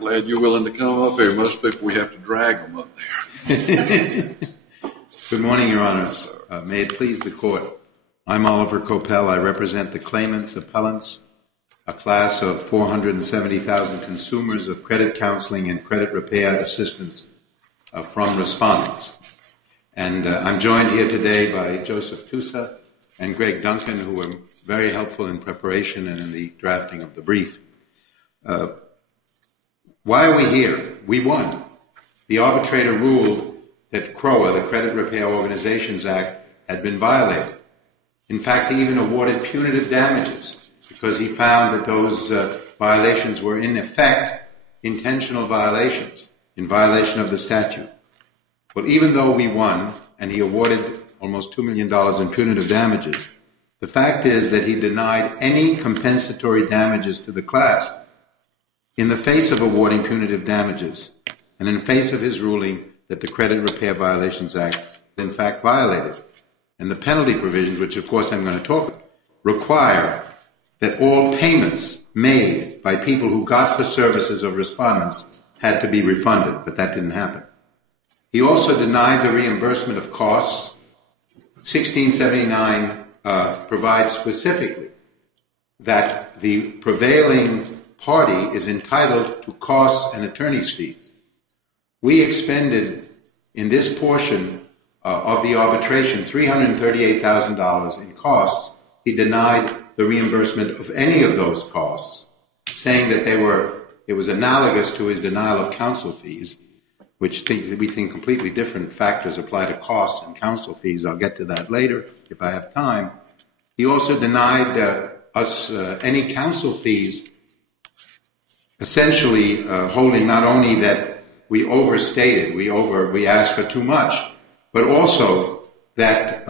Glad you're willing to come up here. Most people, we have to drag them up there. Good morning, Your Honors. May it please the Court. I'm Oliver Coppell. I represent the claimants, appellants, a class of 470,000 consumers of credit counseling and credit repair assistance from respondents. And I'm joined here today by Joseph Tusa and Greg Duncan, who were very helpful in preparation and in the drafting of the brief. Why are we here? We won. The arbitrator ruled that CROA, the Credit Repair Organizations Act, had been violated. In fact, he even awarded punitive damages because he found that those violations were in effect intentional violations, in violation of the statute. But even though we won, and he awarded almost $2 million in punitive damages, the fact is that he denied any compensatory damages to the class. In the face of awarding punitive damages, and in face of his ruling that the Credit Repair Violations Act is in fact violated, and the penalty provisions, which of course I'm going to talk about, require that all payments made by people who got the services of respondents had to be refunded, but that didn't happen. He also denied the reimbursement of costs. 1679 provides specifically that the prevailing party is entitled to costs and attorney's fees. We expended in this portion of the arbitration $338,000 in costs. He denied the reimbursement of any of those costs, saying that it was analogous to his denial of counsel fees, which we think completely different factors apply to costs and counsel fees. I'll get to that later if I have time. He also denied us any counsel fees, essentially holding not only that we overstated, we asked for too much, but also that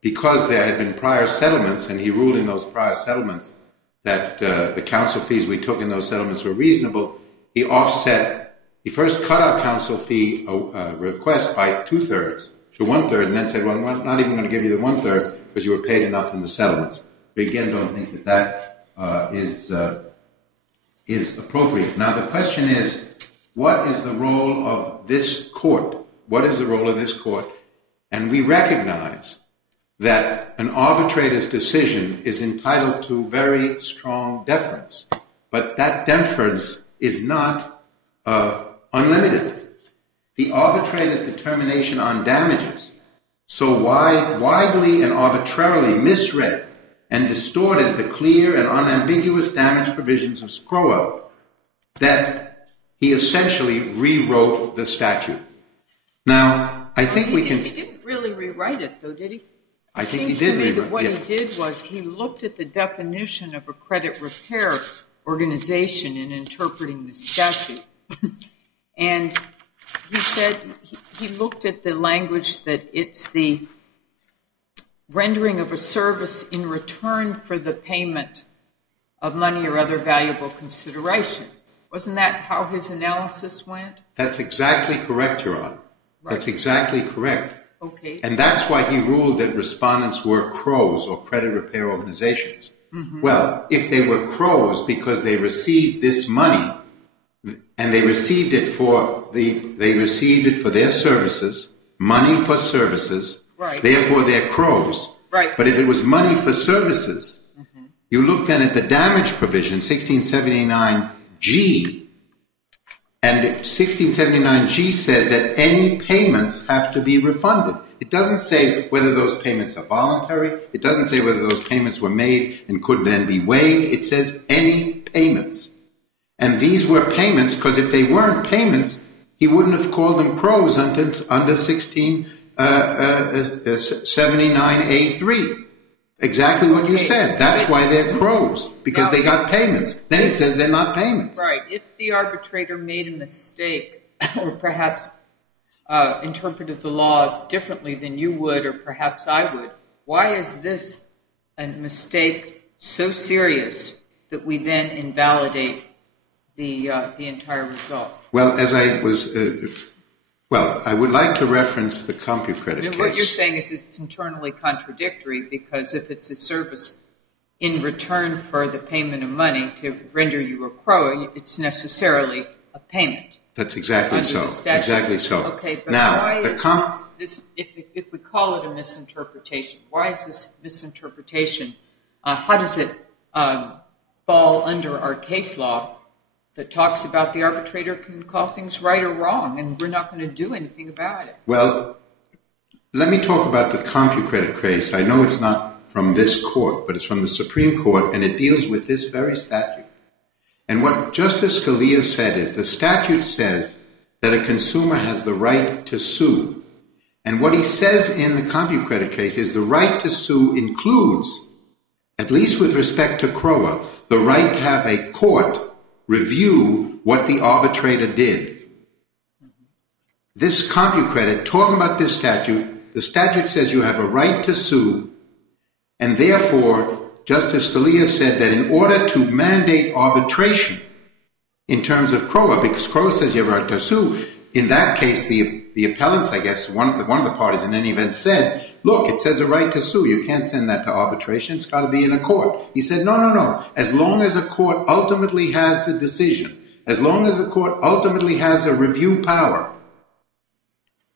because there had been prior settlements, and he ruled in those prior settlements that the counsel fees we took in those settlements were reasonable, he first cut our counsel fee request by 2/3 to 1/3, and then said, well, we're not even going to give you the 1/3 because you were paid enough in the settlements. We again don't think that is appropriate. Now the question is, what is the role of this court? What is the role of this court? And we recognize that an arbitrator's decision is entitled to very strong deference, but that deference is not unlimited. The arbitrator's determination on damages so widely and arbitrarily misread and distorted the clear and unambiguous damage provisions of CROA that he essentially rewrote the statute. Now, I think we can... He didn't really rewrite it, though, did he? I think he did rewrite it. What he did was he looked at the definition of a credit repair organization in interpreting the statute. And he said he looked at the language that it's the rendering of a service in return for the payment of money or other valuable consideration. Wasn't that how his analysis went? That's exactly correct, Your Honor. Right. That's exactly correct. Okay. And that's why he ruled that respondents were CROs, or credit repair organizations. Mm-hmm. Well, if they were CROs because they received this money, and they received it for their services, money for services, right. Therefore they're CROs. Right. But if it was money for services, mm-hmm. You looked then at the damage provision, 1679G, and 1679G says that any payments have to be refunded. It doesn't say whether those payments are voluntary. It doesn't say whether those payments were made and could then be waived. It says any payments. And these were payments, because if they weren't payments, he wouldn't have called them CROs under 1679A3. Exactly what you said. That's why they're CROs, because they got payments. Then he says they're not payments. Right. If the arbitrator made a mistake, or perhaps interpreted the law differently than you would, or perhaps I would, why is this a mistake so serious that we then invalidate the entire result? Well, I would like to reference the CompuCredit case. What you're saying is it's internally contradictory, because if it's a service in return for the payment of money to render you a CROA, it's necessarily a payment. That's exactly Under so. the statute. Exactly so. Okay, but now, why the is this, if we call it a misinterpretation, why is this misinterpretation, how does it fall under our case law that talks about the arbitrator can call things right or wrong, and we're not going to do anything about it? Well, let me talk about the CompuCredit case. I know it's not from this court, but it's from the Supreme Court, and it deals with this very statute. And what Justice Scalia said is the statute says that a consumer has the right to sue. And what he says in the CompuCredit case is the right to sue includes, at least with respect to CROA, the right to have a court review what the arbitrator did. This CompuCredit, talking about this statute, the statute says you have a right to sue, and therefore Justice Scalia said that in order to mandate arbitration in terms of CROA, because CROA says you have a right to sue, in that case, the appellants, I guess, one of the parties in any event said, look, it says a right to sue. You can't send that to arbitration. It's got to be in a court. He said, no. As long as a court ultimately has the decision, as long as the court ultimately has a review power.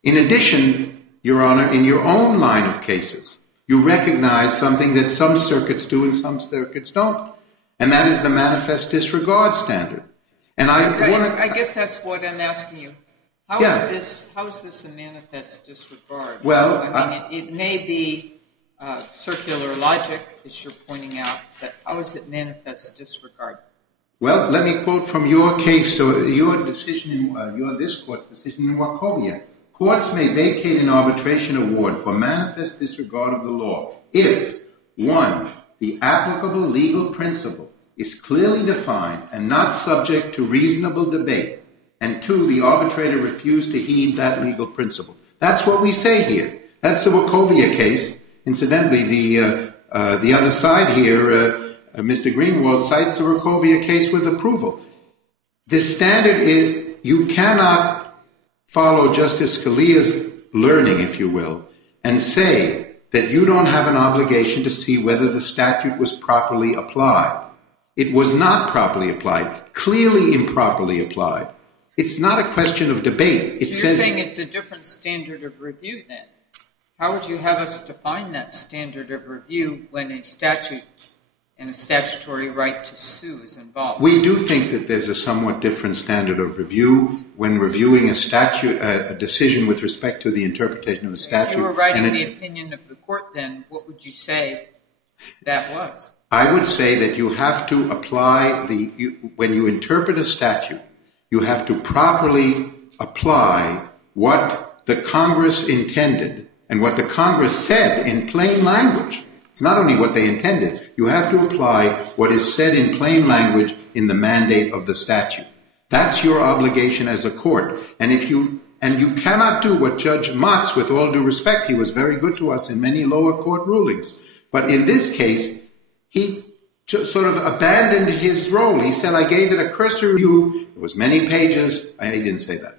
In addition, Your Honor, in your own line of cases, you recognize something that some circuits do and some circuits don't, and that is the manifest disregard standard. And I guess that's what I'm asking you. How is this a manifest disregard? Well, I mean, it may be circular logic, as you're pointing out, but how is it manifest disregard? Well, let me quote from your case, so your decision, this court's decision in Wachovia. Courts may vacate an arbitration award for manifest disregard of the law if, 1, the applicable legal principle is clearly defined and not subject to reasonable debate, and 2, the arbitrator refused to heed that legal principle. That's what we say here. That's the Wachovia case. Incidentally, the other side here, Mr. Greenwald, cites the Wachovia case with approval. The standard is you cannot follow Justice Scalia's learning, if you will, and say that you don't have an obligation to see whether the statute was properly applied. It was not properly applied, clearly improperly applied. It's not a question of debate. You're saying it's a different standard of review then. How would you have us define that standard of review when a statute and a statutory right to sue is involved? We do think that there's a somewhat different standard of review when reviewing a decision with respect to the interpretation of a statute. If you were writing the opinion of the court, then what would you say that was? I would say that you have to apply when you interpret a statute, you have to properly apply what the Congress intended and what the Congress said in plain language. It's not only what they intended. You have to apply what is said in plain language in the mandate of the statute. That's your obligation as a court. And you cannot do what Judge Motz, with all due respect, he was very good to us in many lower court rulings. But in this case, he sort of abandoned his role. He said, I gave it a cursory review. It was many pages. He didn't say that.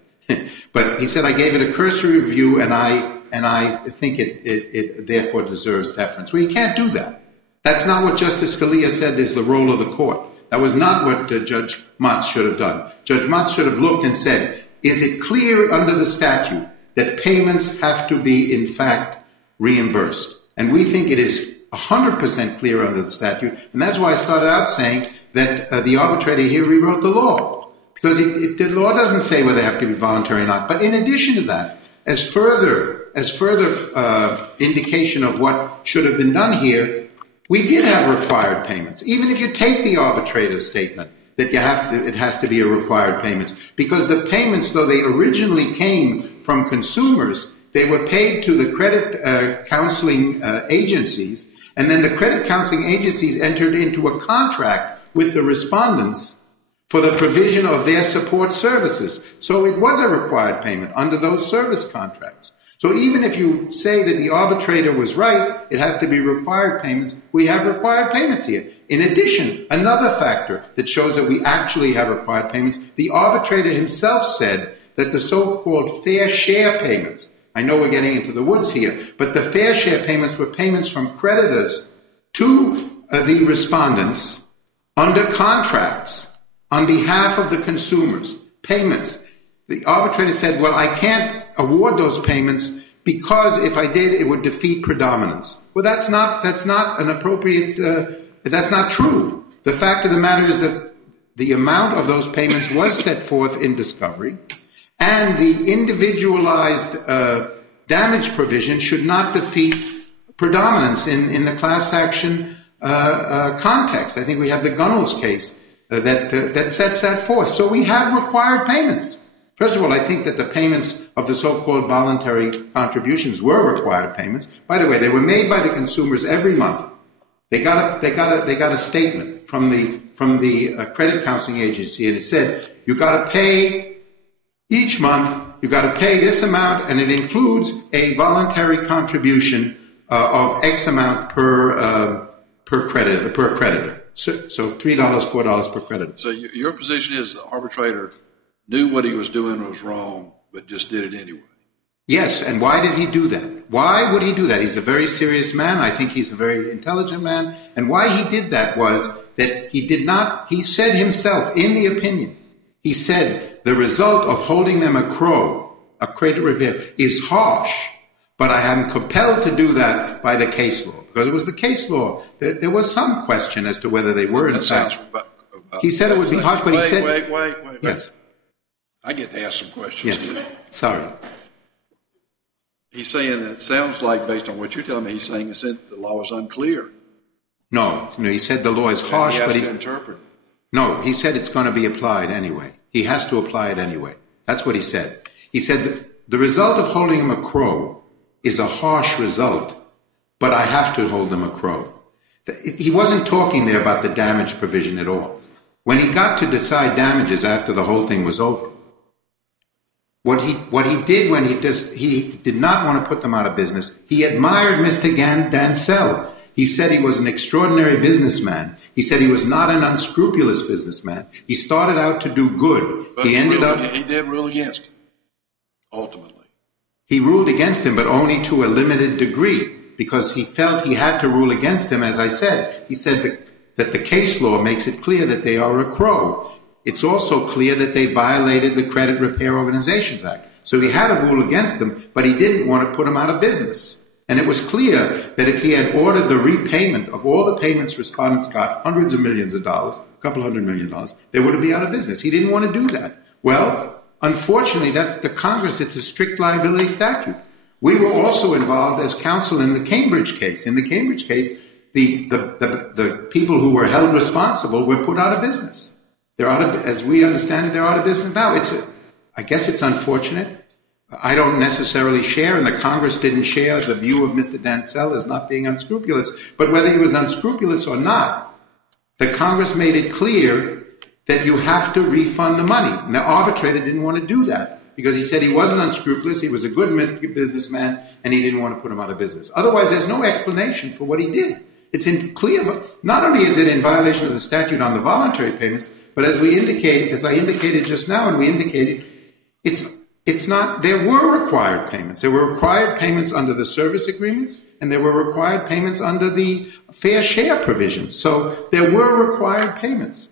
But he said, I gave it a cursory review, and I think it therefore deserves deference. Well, you can't do that. That's not what Justice Scalia said is the role of the court. That was not what Judge Motz should have done. Judge Motz should have looked and said, is it clear under the statute that payments have to be, in fact, reimbursed? And we think it is 100% clear under the statute, and that's why I started out saying that the arbitrator here rewrote the law. Because the law doesn't say whether they have to be voluntary or not. But in addition to that, as further indication of what should have been done here, we did have required payments. Even if you take the arbitrator's statement that it has to be a required payments, because the payments, though they originally came from consumers, they were paid to the credit counseling agencies, and then the credit counseling agencies entered into a contract with the respondents for the provision of their support services. So it was a required payment under those service contracts. So even if you say that the arbitrator was right, it has to be required payments, we have required payments here. In addition, another factor that shows that we actually have required payments, the arbitrator himself said that the so-called fair share payments, I know we're getting into the woods here, but the fair share payments were payments from creditors to the respondents under contracts on behalf of the consumers, payments. The arbitrator said, well, I can't award those payments because if I did, it would defeat predominance. Well, that's not an appropriate, that's not true. The fact of the matter is that the amount of those payments was set forth in discovery, and the individualized damage provision should not defeat predominance in the class action context. I think we have the Gunnels case that sets that forth. So we have required payments. First of all, I think that the payments of the so-called voluntary contributions were required payments. By the way, they were made by the consumers every month. They got a statement from the credit counseling agency, and it said you got to pay each month. You got to pay this amount, and it includes a voluntary contribution of X amount per creditor. So $3, $4 per creditor. So your position is the arbitrator knew what he was doing was wrong, but just did it anyway. Yes, and why did he do that? Why would he do that? He's a very serious man. I think he's a very intelligent man. And why he did that was that he said himself in the opinion, he said the result of holding them a credit repair, is harsh, but I am compelled to do that by the case law. Because it was the case law. There was some question as to whether they were in fact. He said it would be harsh, but he said... Wait. Yes. I get to ask some questions. Yes. Sorry. He's saying, it sounds like, based on what you're telling me, he's saying the law is unclear. No, he said the law is harsh, but he but has to interpret it. No, he said it's going to be applied anyway. He has to apply it anyway. That's what he said. He said the result of holding him a crow is a harsh result, but I have to hold them a crow. He wasn't talking there about the damage provision at all. When he got to decide damages after the whole thing was over, what he did when he did not want to put them out of business, he admired Mr. Dancel. He said he was an extraordinary businessman. He said he was not an unscrupulous businessman. He started out to do good. But he did rule against him, ultimately. He ruled against him, but only to a limited degree, because he felt he had to rule against him, as I said. He said that the case law makes it clear that they are a crow. It's also clear that they violated the Credit Repair Organizations Act. So he had to rule against them, but he didn't want to put them out of business. And it was clear that if he had ordered the repayment of all the payments respondents got, hundreds of millions of dollars, a couple $100 million, they would be out of business. He didn't want to do that. Well, unfortunately, the Congress, it's a strict liability statute. We were also involved as counsel in the Cambridge case. In the Cambridge case, the people who were held responsible were put out of business. They're out of, as we understand it, they're out of business now. I guess it's unfortunate. I don't necessarily share, and the Congress didn't share the view of Mr. Dancel as not being unscrupulous. But whether he was unscrupulous or not, the Congress made it clear that you have to refund the money. And the arbitrator didn't want to do that because he said he wasn't unscrupulous, he was a good businessman, and he didn't want to put him out of business. Otherwise, there's no explanation for what he did. It's in clear. Not only is it in violation of the statute on the voluntary payments, but as I indicated just now, and we indicated, it's not. There were required payments. There were required payments under the service agreements, and there were required payments under the fair share provisions. So there were required payments.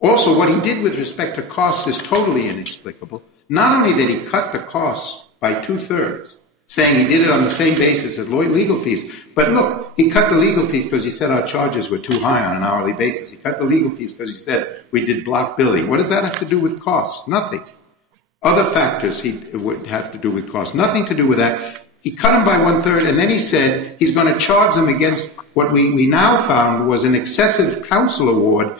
Also, what he did with respect to costs is totally inexplicable. Not only did he cut the costs by 2/3, saying he did it on the same basis as legal fees, but look, he cut the legal fees because he said our charges were too high on an hourly basis. He cut the legal fees because he said we did block billing. What does that have to do with costs? Nothing. Other factors he would have to do with costs. Nothing to do with that. He cut them by 1/3, and then he said he's going to charge them against what we now found was an excessive counsel award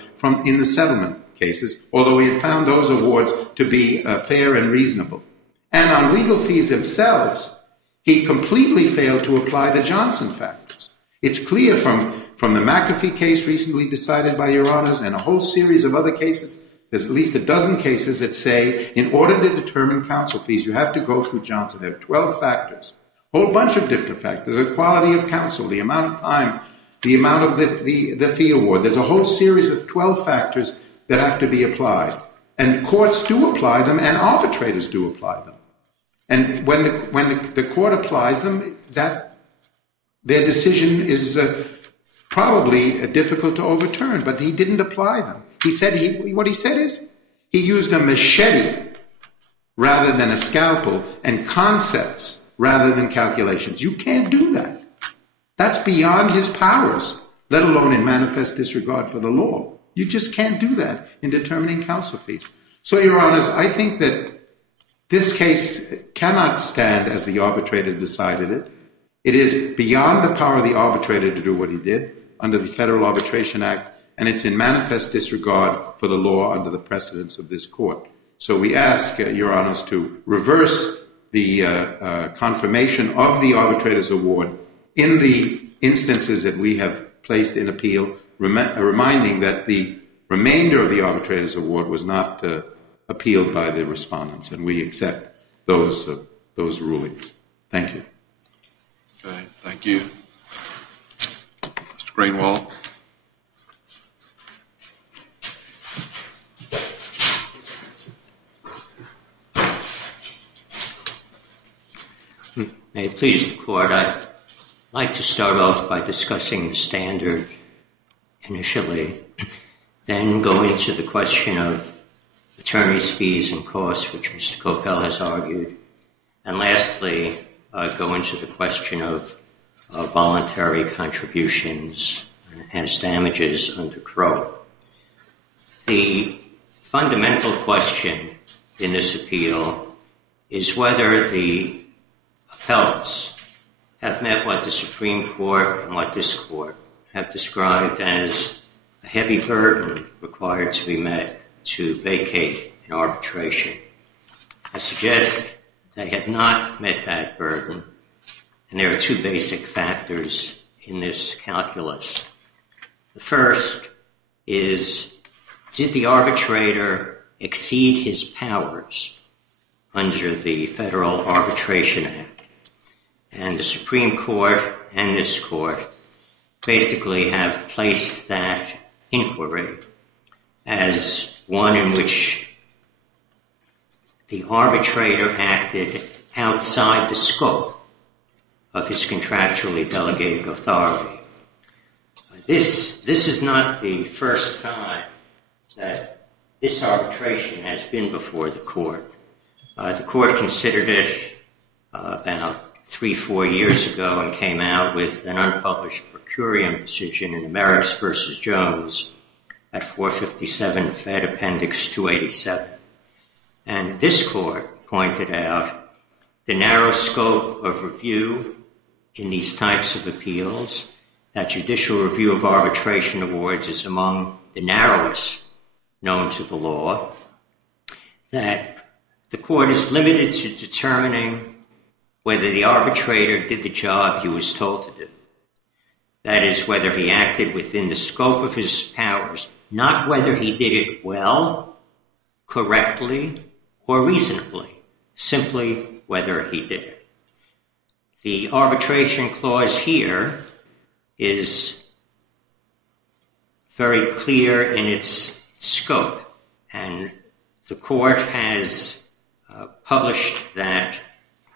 in the settlement cases, although he had found those awards to be fair and reasonable. And on legal fees themselves, he completely failed to apply the Johnson factors. It's clear from the McAfee case recently decided by Your Honors and a whole series of other cases. There's at least a dozen cases that say in order to determine counsel fees, you have to go through Johnson. There are 12 factors, a whole bunch of different factors, the quality of counsel, the amount of time, the amount of the fee award. There's a whole series of 12 factors that have to be applied. And courts do apply them, and arbitrators do apply them. And when the court applies them, that their decision is probably difficult to overturn, but he didn't apply them. He said what he said is he used a machete rather than a scalpel and concepts rather than calculations. You can't do that. That's beyond his powers, let alone in manifest disregard for the law. You just can't do that in determining counsel fees. So, Your Honors, I think that this case cannot stand as the arbitrator decided it. It is beyond the power of the arbitrator to do what he did under the Federal Arbitration Act, and it's in manifest disregard for the law under the precedents of this court. So we ask, Your Honors, to reverse the confirmation of the arbitrator's award in the instances that we have placed in appeal, reminding that the remainder of the arbitrator's award was not appealed by the respondents, and we accept those rulings. Thank you. Okay, thank you. Mr. Greenwald. May it please the Court, I'd like to start off by discussing the standard initially, then go into the question of attorney's fees and costs, which Mr. Coppell has argued, and lastly, go into the question of voluntary contributions as damages under Crow. The fundamental question in this appeal is whether the appellants have met what the Supreme Court and what this Court have described as a heavy burden required to be met to vacate an arbitration. I suggest they have not met that burden, and there are two basic factors in this calculus. The first is, did the arbitrator exceed his powers under the Federal Arbitration Act? And the Supreme Court and this Court basically have placed that inquiry as one in which the arbitrator acted outside the scope of his contractually delegated authority. This is not the first time that this arbitration has been before the Court. The Court considered it about 3-4 years ago and came out with an unpublished per curiam decision in Ameris versus Jones at 457 Fed Appendix 287. And this Court pointed out the narrow scope of review in these types of appeals, that judicial review of arbitration awards is among the narrowest known to the law, that the Court is limited to determining whether the arbitrator did the job he was told to do. That is, whether he acted within the scope of his powers, not whether he did it well, correctly, or reasonably, simply whether he did it. The arbitration clause here is very clear in its scope, and the Court has published that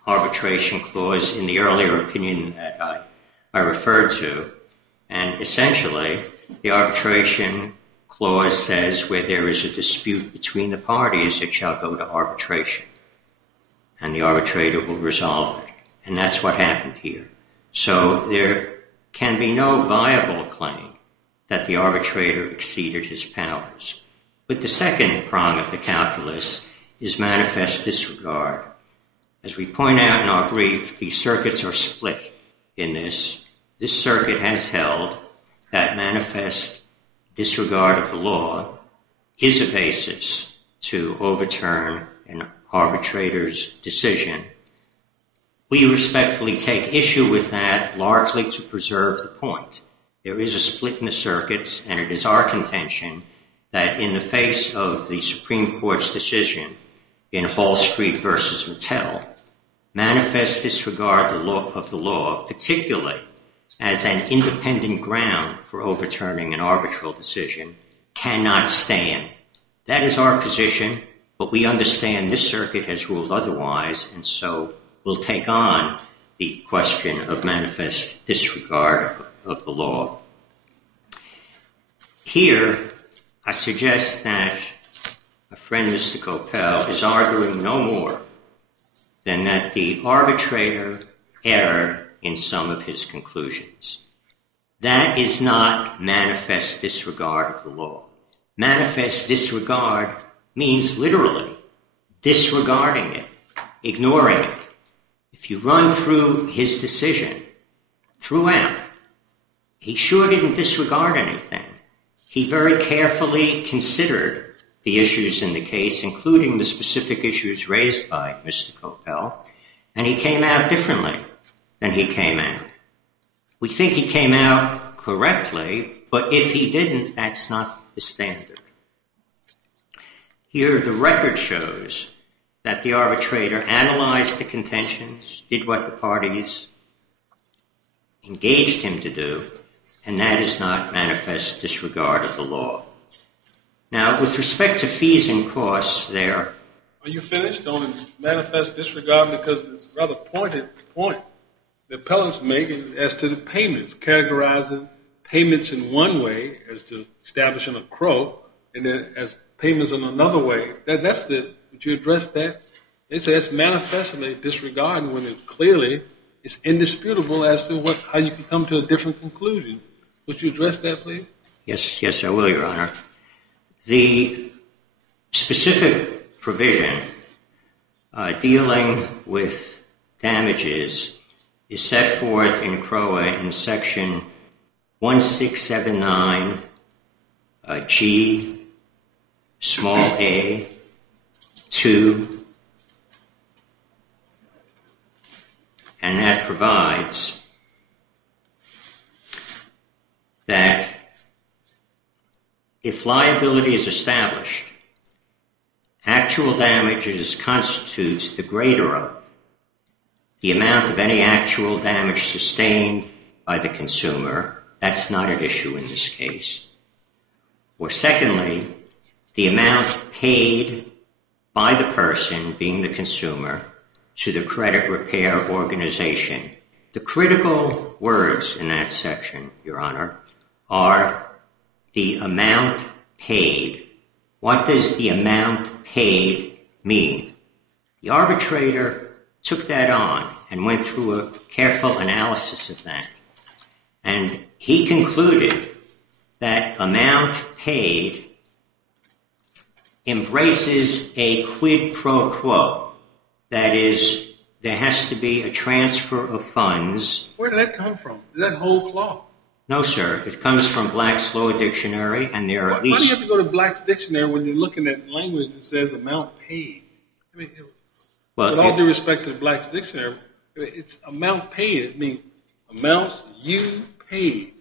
arbitration clause in the earlier opinion that I referred to, and essentially the arbitration clause says where there is a dispute between the parties, it shall go to arbitration, and the arbitrator will resolve it. And that's what happened here. So there can be no viable claim that the arbitrator exceeded his powers. But the second prong of the calculus is manifest disregard. As we point out in our brief, the circuits are split in this. This circuit has held that manifest disregard of the law is a basis to overturn an arbitrator's decision. We respectfully take issue with that, largely to preserve the point. There is a split in the circuits, and it is our contention that in the face of the Supreme Court's decision in Hall Street versus Mattel, manifest disregard of the law, particularly as an independent ground for overturning an arbitral decision, cannot stand. That is our position, but we understand this circuit has ruled otherwise, and so we'll take on the question of manifest disregard of the law. Here, I suggest that my friend Mr. Coppell is arguing no more than that the arbitrator erred in some of his conclusions. That is not manifest disregard of the law. Manifest disregard means literally disregarding it, ignoring it. If you run through his decision throughout, he sure didn't disregard anything. He very carefully considered the issues in the case, including the specific issues raised by Mr. Coppell, and he came out differently than he came out. We think he came out correctly, but if he didn't, that's not the standard. Here, the record shows that the arbitrator analyzed the contentions, did what the parties engaged him to do, and that is not manifest disregard of the law. Now, with respect to fees and costs, there... Are you finished on manifest disregard? Because it's a rather pointed point the appellants make as to the payments, categorizing payments in one way as to establishing a crow, and then as payments in another way. Would you address that? They say it's manifestly disregarding when it clearly is indisputable as to how you can come to a different conclusion. Would you address that, please? Yes, I will, Your Honor. The specific provision dealing with damages is set forth in CROA in section 1679 G small a 2, and that provides that if liability is established, actual damages constitutes the greater of the amount of any actual damage sustained by the consumer. That's not at issue in this case. Or secondly, the amount paid by the person, being the consumer, to the credit repair organization. The critical words in that section, Your Honor, are the amount paid. What does the amount paid mean? The arbitrator took that on and went through a careful analysis of that. And he concluded that amount paid embraces a quid pro quo. That is, there has to be a transfer of funds. Where did that come from? Is that whole cloth? No, sir. It comes from Black's Law Dictionary, and there are at Why do least... you have to go to Black's Dictionary when you're looking at language that says amount paid? I mean, with all due respect to Black's Dictionary, it's amount paid. It means amounts you paid.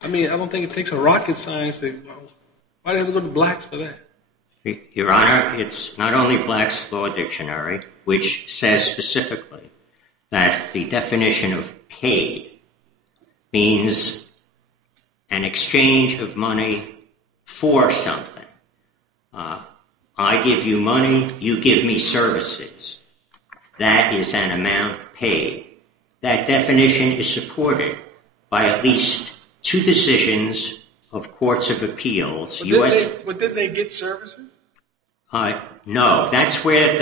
I mean, I don't think it takes a rocket science to... Why do you have to go to Black's for that? Your Honor, it's not only Black's Law Dictionary, which says specifically that the definition of paid means an exchange of money for something. I give you money, you give me services. That is an amount paid. That definition is supported by at least 2 decisions of courts of appeals. But did they get services? No. Didn't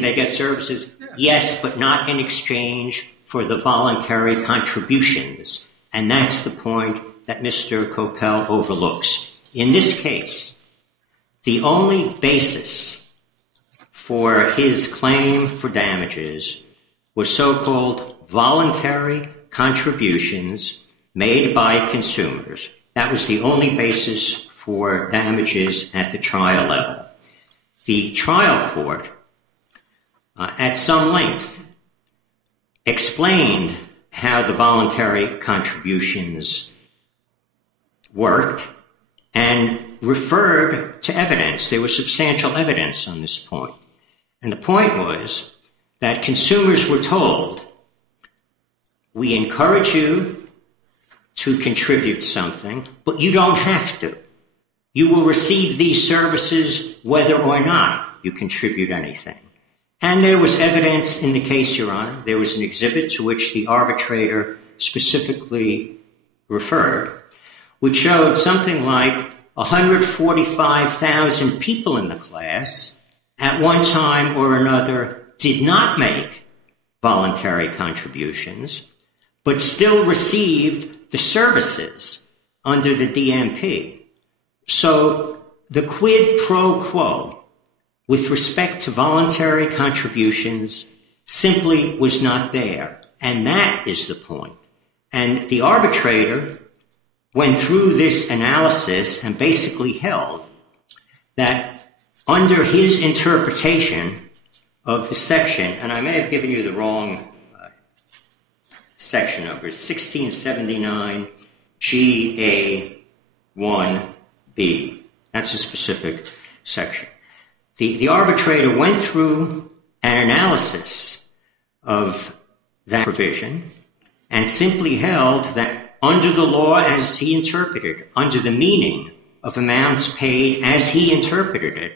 they get services? Yeah. Yes, but not in exchange for the voluntary contributions. And that's the point that Mr. Coppell overlooks. In this case, the only basis for his claim for damages was so-called voluntary contributions made by consumers. That was the only basis for damages at the trial level. The trial court, at some length, explained how the voluntary contributions worked and referred to evidence. There was substantial evidence on this point. And the point was that consumers were told, we encourage you to contribute something, but you don't have to. You will receive these services whether or not you contribute anything. And there was evidence in the case, Your Honor. There was an exhibit to which the arbitrator specifically referred, which showed something like 145,000 people in the class at one time or another did not make voluntary contributions, but still received the services under the DMP. So the quid pro quo with respect to voluntary contributions simply was not there. And that is the point. And the arbitrator went through this analysis and basically held that under his interpretation of the section, and I may have given you the wrong section number, 1679 GA1B. That's a specific section. The arbitrator went through an analysis of that provision and simply held that under the law as he interpreted, under the meaning of amounts paid as he interpreted it,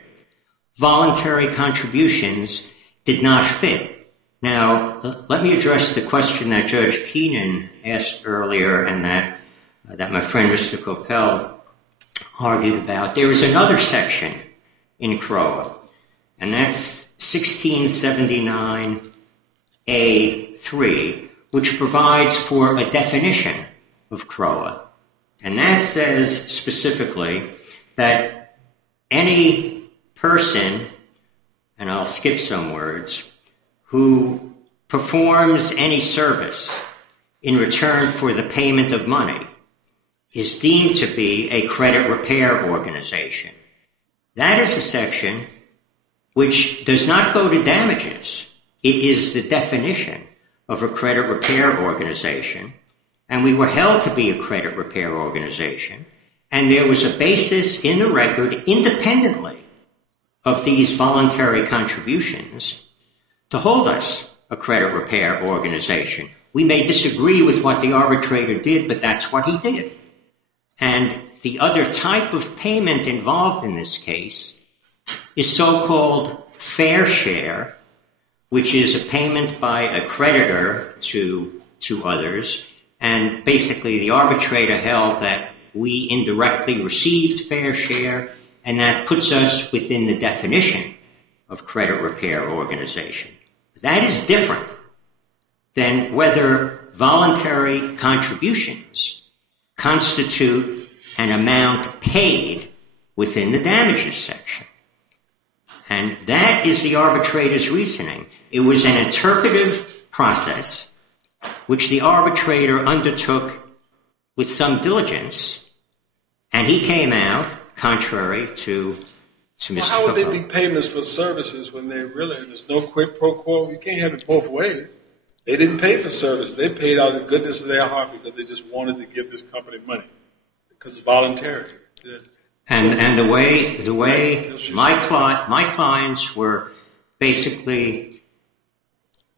voluntary contributions did not fit. Now, let me address the question that Judge Keenan asked earlier and that my friend Mr. Coppell argued about. There is another section in CROA, and that's 1679A3, which provides for a definition of CROA. And that says specifically that any person, and I'll skip some words, who performs any service in return for the payment of money is deemed to be a credit repair organization. That is a section which does not go to damages. It is the definition of a credit repair organization, and we were held to be a credit repair organization, and there was a basis in the record independently of these voluntary contributions to hold us a credit repair organization. We may disagree with what the arbitrator did, but that's what he did. And the other type of payment involved in this case is so-called fair share, which is a payment by a creditor to others. And basically the arbitrator held that we indirectly received fair share, and that puts us within the definition of credit repair organization. That is different than whether voluntary contributions constitute an amount paid within the damages section. And that is the arbitrator's reasoning. It was an interpretive process which the arbitrator undertook with some diligence, and he came out contrary to Mr. Well, how would they Coppell. be payments for services when there's no quid pro quo? You can't have it both ways. They didn't pay for services. They paid out of the goodness of their heart because they just wanted to give this company money because it's voluntary. And the way my clients were basically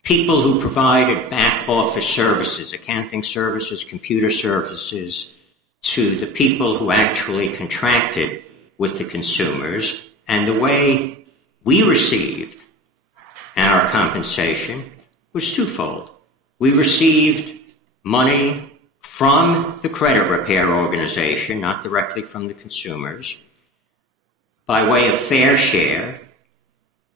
people who provided back office services, accounting services, computer services, to the people who actually contracted with the consumers. And the way we received our compensation was twofold. We received money from the credit repair organization, not directly from the consumers, by way of fair share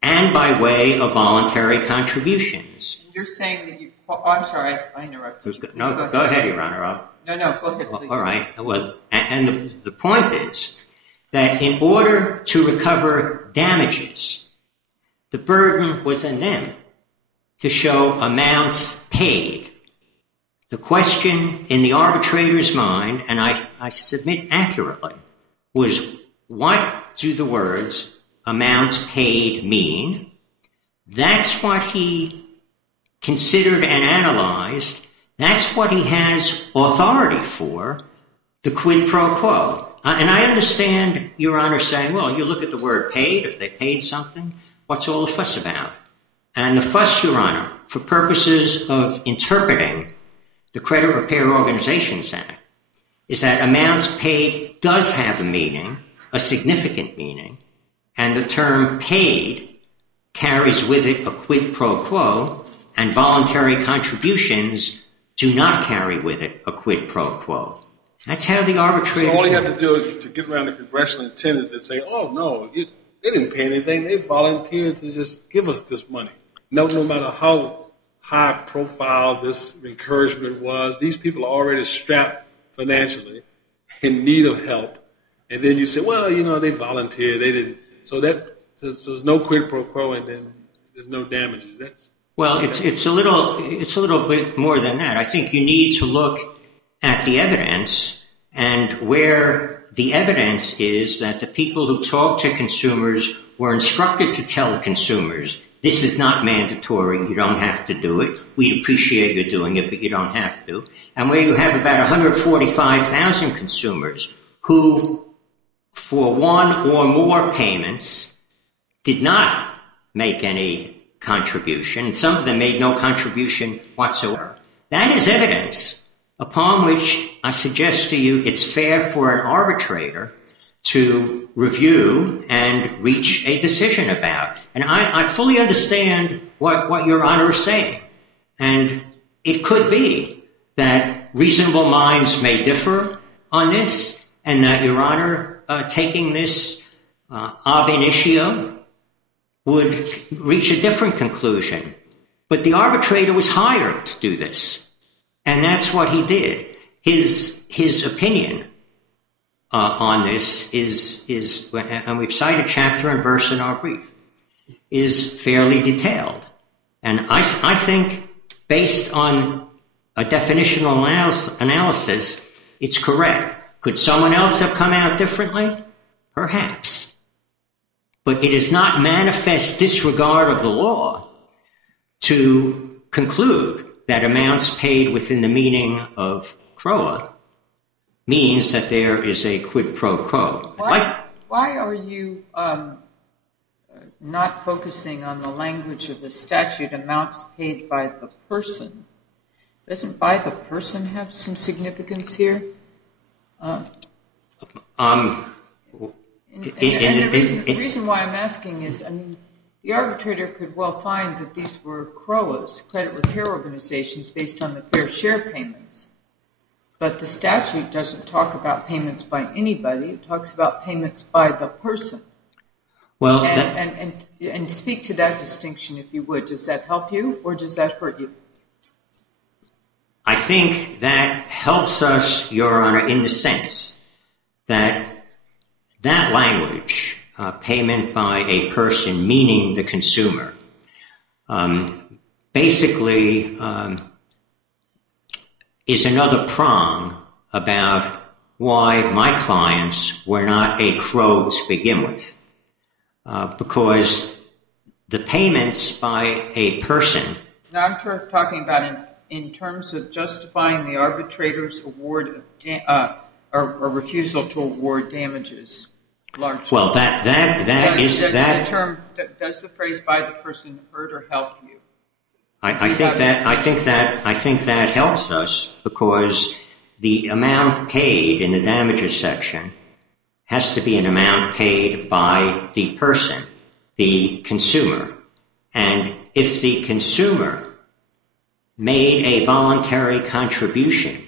and by way of voluntary contributions. You're saying that you... Oh, I'm sorry, I interrupted you. No, go ahead, Your Honor. No, go ahead, please. All right. Well, and the point is that in order to recover damages, the burden was on them to show amounts paid. The question in the arbitrator's mind, and I submit accurately, was what do the words amounts paid mean? That's what he considered and analyzed. That's what he has authority for, the quid pro quo. And I understand Your Honor saying, well, you look at the word paid. If they paid something, what's all the fuss about? And the fuss, Your Honor, for purposes of interpreting the Credit Repair Organizations Act, is that amounts paid does have a meaning, a significant meaning, and the term paid carries with it a quid pro quo, and voluntary contributions do not carry with it a quid pro quo. That's how the arbitrator... So all you have to do to get around the congressional intent is to say, oh, no, they didn't pay anything. They volunteered to just give us this money. No matter how high profile this encouragement was, these people are already strapped financially, in need of help. And then you say, well, they volunteered. They didn't. So there's no quid pro quo, and then there's no damages. Well, it's a little bit more than that. I think you need to look at the evidence, and where the evidence is that the people who talk to consumers were instructed to tell the consumers, this is not mandatory, you don't have to do it. We appreciate you doing it, but you don't have to. And where you have about 145,000 consumers who, for one or more payments, did not make any contribution. Some of them made no contribution whatsoever. That is evidence upon which I suggest to you it's fair for an arbitrator to review and reach a decision about. And I fully understand what Your Honor is saying. And it could be that reasonable minds may differ on this, and that Your Honor, taking this ab initio, would reach a different conclusion. But the arbitrator was hired to do this. And that's what he did. His opinion on this is, and we've cited chapter and verse in our brief, is fairly detailed. And I think, based on a definitional analysis, it's correct. Could someone else have come out differently? Perhaps. But it is not manifest disregard of the law to conclude that amounts paid within the meaning of CROA means that there is a quid pro quo. Why are you not focusing on the language of the statute, amounts paid by the person? Doesn't by the person have some significance here? The reason why I'm asking is, the arbitrator could well find that these were CROAs, credit repair organizations, based on the fair share payments. But the statute doesn't talk about payments by anybody. It talks about payments by the person. Well, and speak to that distinction, if you would. Does that help you, or does that hurt you? I think that helps us, Your Honor, in the sense that that language, payment by a person, meaning the consumer, basically is another prong about why my clients were not a CRO to begin with. Because the payments by a person... Now I'm talking about in terms of justifying the arbitrator's award of or refusal to award damages. Largely. Well, does the phrase "by the person" hurt or help you? I think that helps us, because the amount paid in the damages section has to be an amount paid by the person, the consumer. And if the consumer made a voluntary contribution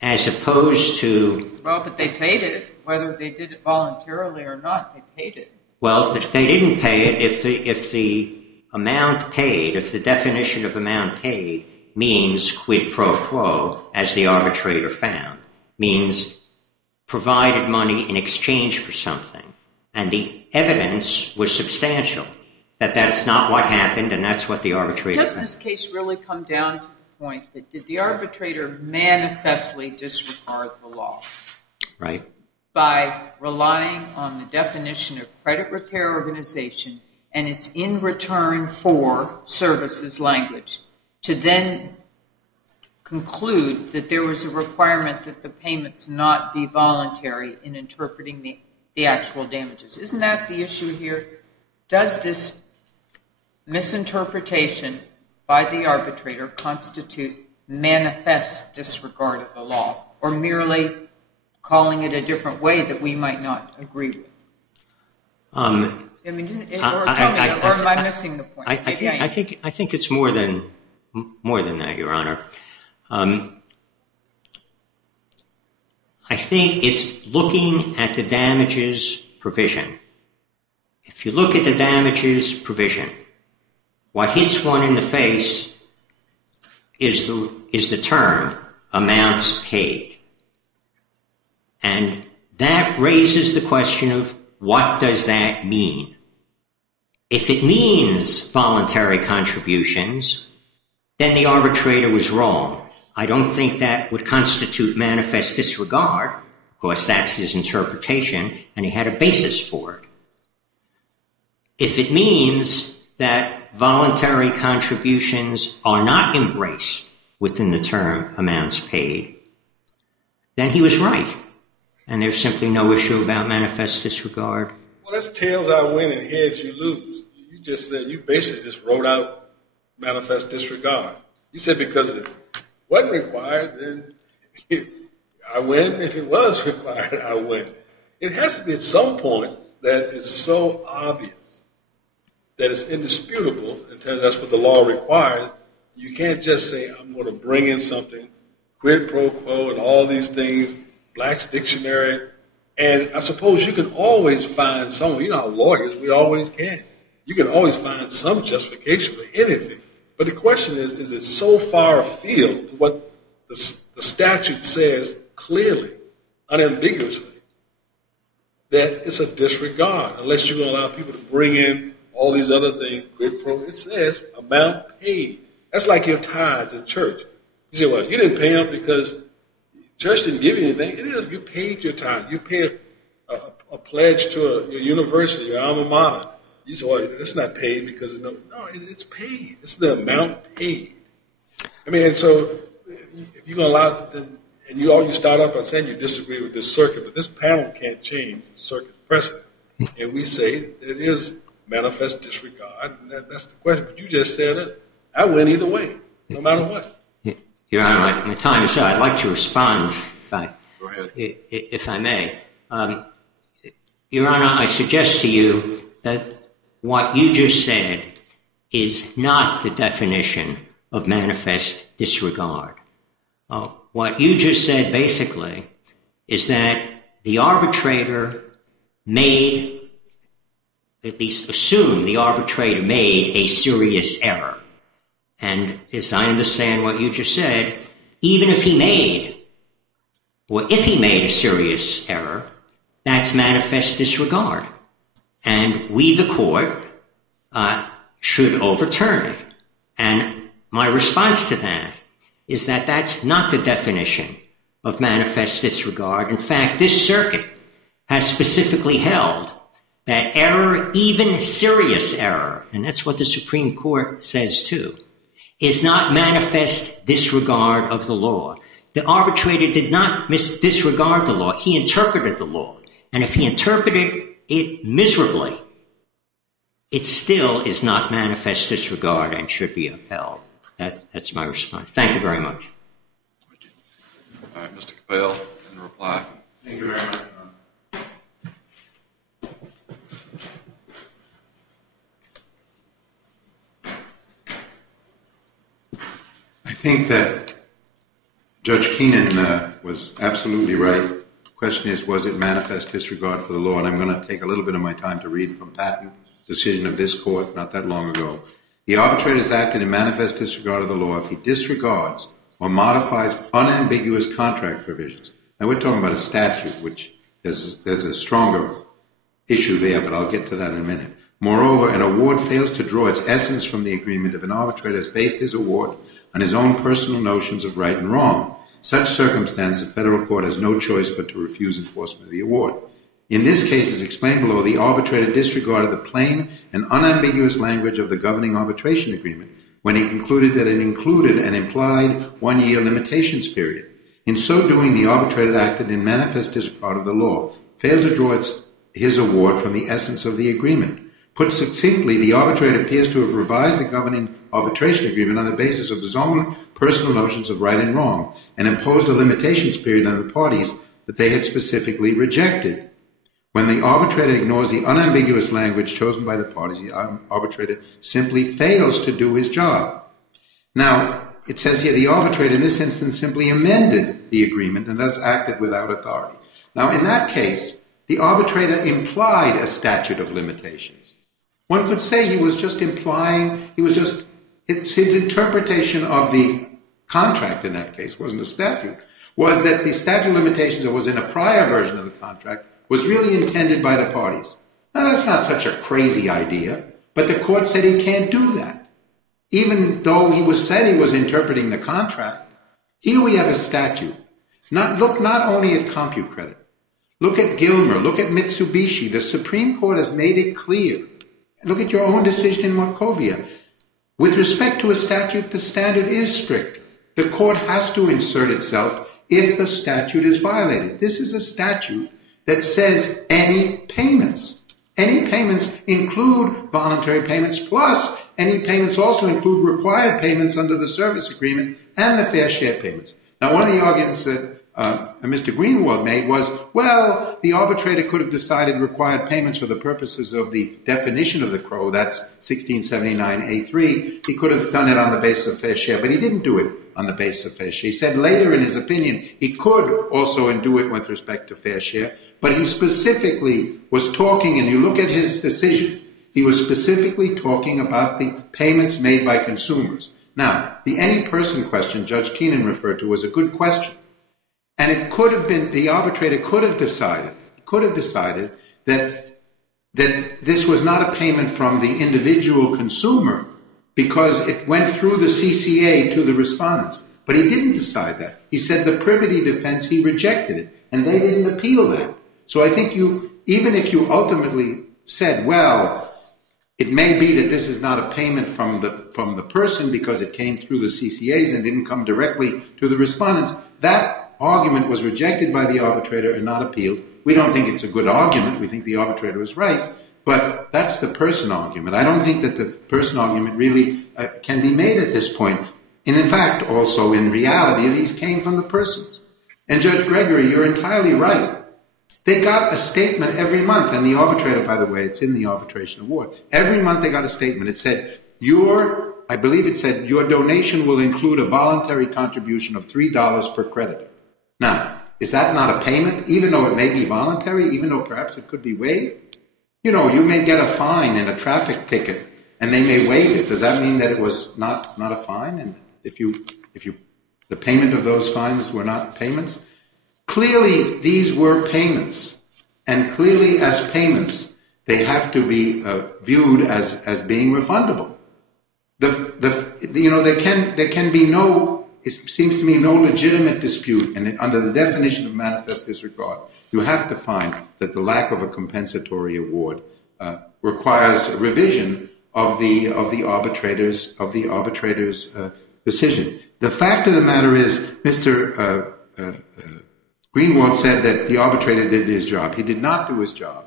as opposed to... Well, but they paid it. Whether they did it voluntarily or not, they paid it. Well, they didn't pay it if the amount paid, if the definition of amount paid means quid pro quo, as the arbitrator found, means provided money in exchange for something. And the evidence was substantial that that's not what happened, and that's what the arbitrator found. Doesn't this case really come down to the point that did the arbitrator manifestly disregard the law? Right. By relying on the definition of credit repair organization and its in return for services language, to then conclude that there was a requirement that the payments not be voluntary in interpreting the actual damages. Isn't that the issue here? Does this misinterpretation by the arbitrator constitute manifest disregard of the law, or merely calling it a different way that we might not agree with? Or am I missing the point? I think it's more than that, Your Honor. I think it's looking at the damages provision. If you look at the damages provision, what hits one in the face is the term amounts paid. And that raises the question of what does that mean? If it means voluntary contributions, then the arbitrator was wrong. I don't think that would constitute manifest disregard. Of course, that's his interpretation, and he had a basis for it. If it means that voluntary contributions are not embraced within the term amounts paid, then he was right. And there's simply no issue about manifest disregard. Well, that's tails I win and heads you lose. You just said, you basically just wrote out manifest disregard. You said because it wasn't required, then I win. If it was required, I win. It has to be at some point that it's so obvious that it's indisputable in terms that's what the law requires. You can't just say, I'm going to bring in something, quid pro quo and all these things, Black's Dictionary. And I suppose you can always find someone, you know how lawyers, we always can. You can always find some justification for anything. But the question is it so far afield to what the statute says clearly, unambiguously, that it's a disregard, unless you're going to allow people to bring in all these other things, quid pro. It says amount paid. That's like your tithes in church. You say, well, you didn't pay them because church didn't give you anything. It is, you paid your tithe. You paid a pledge to your university, your alma mater. You say, well, it's not paid because no, it's paid. It's the amount paid. I mean, and so if you're going to allow, and you start off by saying you disagree with this circuit, but this panel can't change the circuit's precedent. And we say that it is manifest disregard, and that's the question. But you just said it. I win either way, no matter what. Your Honor, my time is up. I'd like to respond, Go ahead. if I may. Your Honor, I suggest to you that what you just said is not the definition of manifest disregard. What you just said basically is that the arbitrator made, at least assumed the arbitrator made a serious error. And as I understand what you just said, even if he made a serious error, that's manifest disregard. And we, the court, should overturn it. And my response to that is that that's not the definition of manifest disregard. In fact, this circuit has specifically held that error, even serious error, and that's what the Supreme Court says too, is not manifest disregard of the law. The arbitrator did not disregard the law. He interpreted the law. And if he interpreted it miserably, it still is not manifest disregard and should be upheld. That's my response. Thank you very much. Thank you. All right, Mr. Capel, in reply. Thank you very much. I think that Judge Keenan was absolutely right. The question is, was it manifest disregard for the law? And I'm going to take a little bit of my time to read from Patton's decision of this court not that long ago. The arbitrator has acted in manifest disregard of the law if he disregards or modifies unambiguous contract provisions. Now, we're talking about a statute, which there's a stronger issue there, but I'll get to that in a minute. Moreover, an award fails to draw its essence from the agreement if an arbitrator has based his award on his own personal notions of right and wrong. Such circumstance, the federal court has no choice but to refuse enforcement of the award. In this case, as explained below, the arbitrator disregarded the plain and unambiguous language of the governing arbitration agreement when he concluded that it included an implied one-year limitations period. In so doing, the arbitrator acted in manifest disregard of the law, failed to draw his award from the essence of the agreement. Put succinctly, the arbitrator appears to have revised the governing arbitration agreement on the basis of his own personal notions of right and wrong and imposed a limitations period on the parties that they had specifically rejected. When the arbitrator ignores the unambiguous language chosen by the parties, the arbitrator simply fails to do his job. Now, it says here, the arbitrator in this instance simply amended the agreement and thus acted without authority. Now, in that case, the arbitrator implied a statute of limitations. One could say he was just implying, his interpretation of the contract in that case wasn't a statute, was that the statute of limitations that was in a prior version of the contract was really intended by the parties. Now, that's not such a crazy idea, but the court said he can't do that. Even though said he was interpreting the contract, here we have a statute. Look not only at CompuCredit, look at Gilmer, look at Mitsubishi. The Supreme Court has made it clear. Look at your own decision in Markovia. With respect to a statute, the standard is strict. The court has to insert itself if the statute is violated. This is a statute that says any payments. Any payments include voluntary payments, plus any payments also include required payments under the service agreement and the fair share payments. Now, one of the arguments that Mr. Greenwald made was, well, the arbitrator could have decided required payments for the purposes of the definition of the CRO, that's 1679A3. He could have done it on the basis of fair share, but he didn't do it on the basis of fair share. He said later in his opinion he could also do it with respect to fair share, but he specifically was talking, and you look at his decision, he was specifically talking about the payments made by consumers. Now, the any person question Judge Keenan referred to was a good question. And it could have been, the arbitrator could have decided that this was not a payment from the individual consumer because it went through the CCA to the respondents. But he didn't decide that. He said the privity defense, he rejected it, and they didn't appeal that. So I think even if you ultimately said, well, it may be that this is not a payment from the person because it came through the CCAs and didn't come directly to the respondents, that argument was rejected by the arbitrator and not appealed. We don't think it's a good argument. We think the arbitrator was right. But that's the person argument. I don't think that the person argument really can be made at this point. And in fact, also in reality, these came from the persons. And Judge Gregory, you're entirely right. They got a statement every month. And the arbitrator, by the way, it's in the arbitration award. Every month they got a statement. It said, I believe it said, your donation will include a voluntary contribution of $3 per creditor. Now, is that not a payment, even though it may be voluntary, even though perhaps it could be waived? You know, you may get a fine in a traffic ticket, and they may waive it. Does that mean that it was not a fine? And if the payment of those fines were not payments? Clearly, these were payments, and clearly as payments, they have to be viewed as being refundable. There can be no, it seems to me, no legitimate dispute, and under the definition of manifest disregard, you have to find that the lack of a compensatory award requires a revision of the arbitrator's decision. The fact of the matter is, Mr. Greenwald said that the arbitrator did his job. He did not do his job.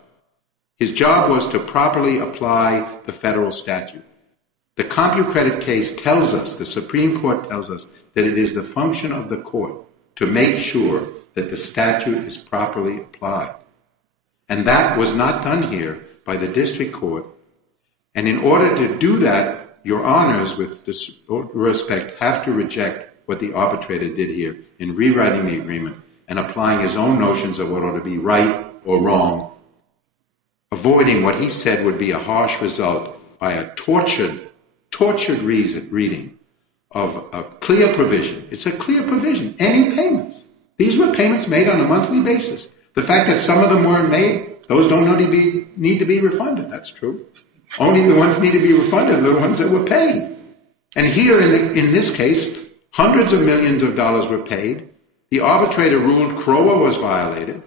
His job was to properly apply the federal statute. The CompuCredit case tells us, the Supreme Court tells us, that it is the function of the court to make sure that the statute is properly applied. And that was not done here by the district court. And in order to do that, your honors, with respect, have to reject what the arbitrator did here in rewriting the agreement and applying his own notions of what ought to be right or wrong, avoiding what he said would be a harsh result by a tortured reading of a clear provision. It's a clear provision. Any payments. These were payments made on a monthly basis. The fact that some of them weren't made, those don't need to be refunded. That's true. Only the ones need to be refunded are the ones that were paid. And here, in this case, hundreds of millions of dollars were paid. The arbitrator ruled CROA was violated.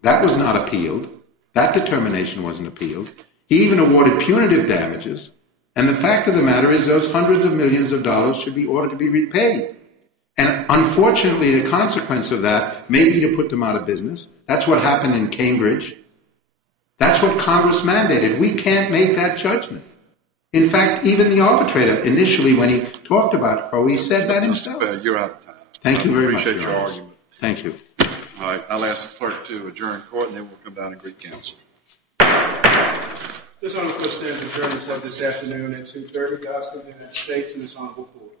That was not appealed. That determination wasn't appealed. He even awarded punitive damages. And the fact of the matter is those hundreds of millions of dollars should be ordered to be repaid. And unfortunately, the consequence of that may be to put them out of business. That's what happened in Cambridge. That's what Congress mandated. We can't make that judgment. In fact, even the arbitrator, initially when he talked about CROA, he said that himself. You're out of time. Thank you very much. Appreciate your argument. Thank you. All right, I'll ask the clerk to adjourn court, and then we'll come down and greet counsel. This honorable court stands adjourned until this afternoon at 2:30. God save the United States and this honorable court.